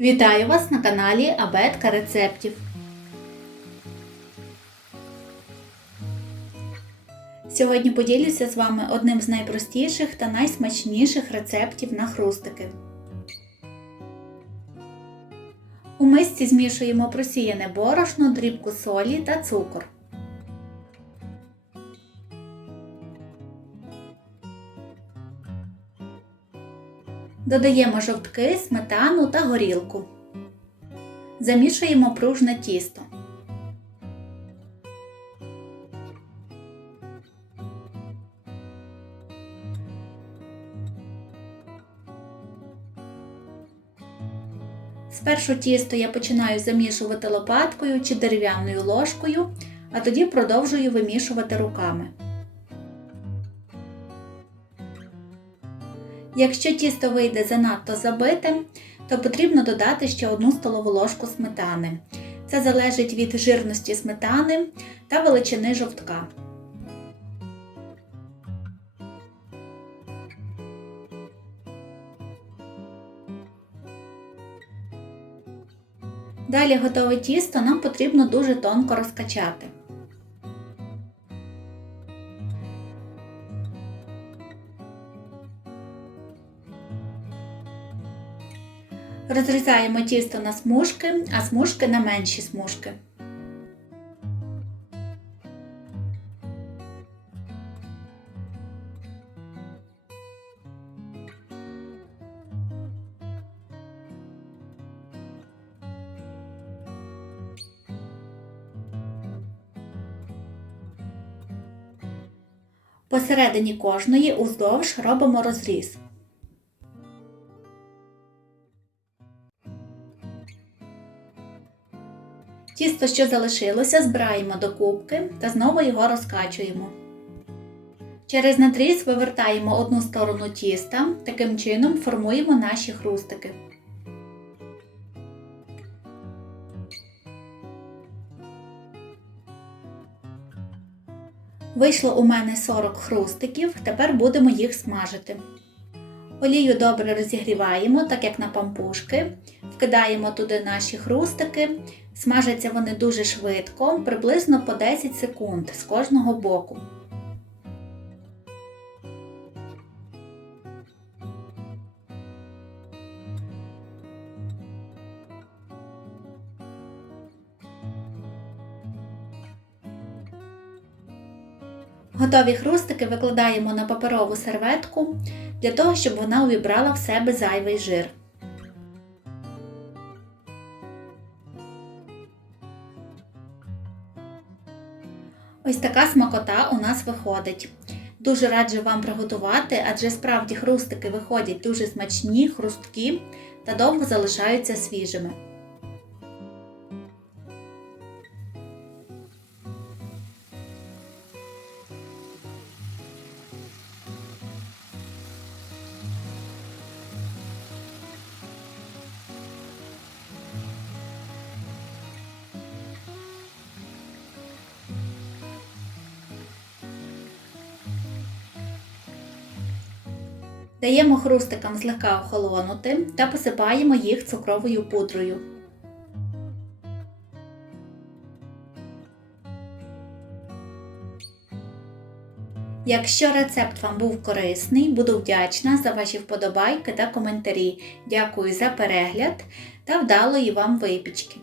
Вітаю вас на каналі Абетка рецептів. Сьогодні поділюся з вами одним з найпростіших та найсмачніших рецептів на хрустики. У мисці змішуємо просіяне борошно, дрібку солі та цукор. Додаємо жовтки, сметану та горілку. Замішуємо пружне тісто. Спершу тісто я починаю замішувати лопаткою чи дерев'яною ложкою, а тоді продовжую вимішувати руками. Якщо тісто вийде занадто забите, то потрібно додати ще одну столову ложку сметани. Це залежить від жирності сметани та величини жовтка. Далі готове тісто нам потрібно дуже тонко розкачати. Розрізаємо тісто на смужки, а смужки на менші смужки. Посередині кожної уздовж робимо розріз. Тісто, що залишилося, збираємо до кубки та знову його розкачуємо. Через надріз вивертаємо одну сторону тіста, таким чином формуємо наші хрустики. Вийшло у мене 40 хрустиків, тепер будемо їх смажити. Олію добре розігріваємо, так як на пампушки. Вкидаємо туди наші хрустики. Смажаться вони дуже швидко, приблизно по 10 секунд з кожного боку. Готові хрустики викладаємо на паперову серветку для того, щоб вона увібрала в себе зайвий жир. Ось така смакота у нас виходить. Дуже раджу вам приготувати, адже справді хрустики виходять дуже смачні, хрусткі та довго залишаються свіжими. Даємо хрустикам злегка охолонути та посипаємо їх цукровою пудрою. Якщо рецепт вам був корисний, буду вдячна за ваші вподобайки та коментарі. Дякую за перегляд та вдалої вам випічки!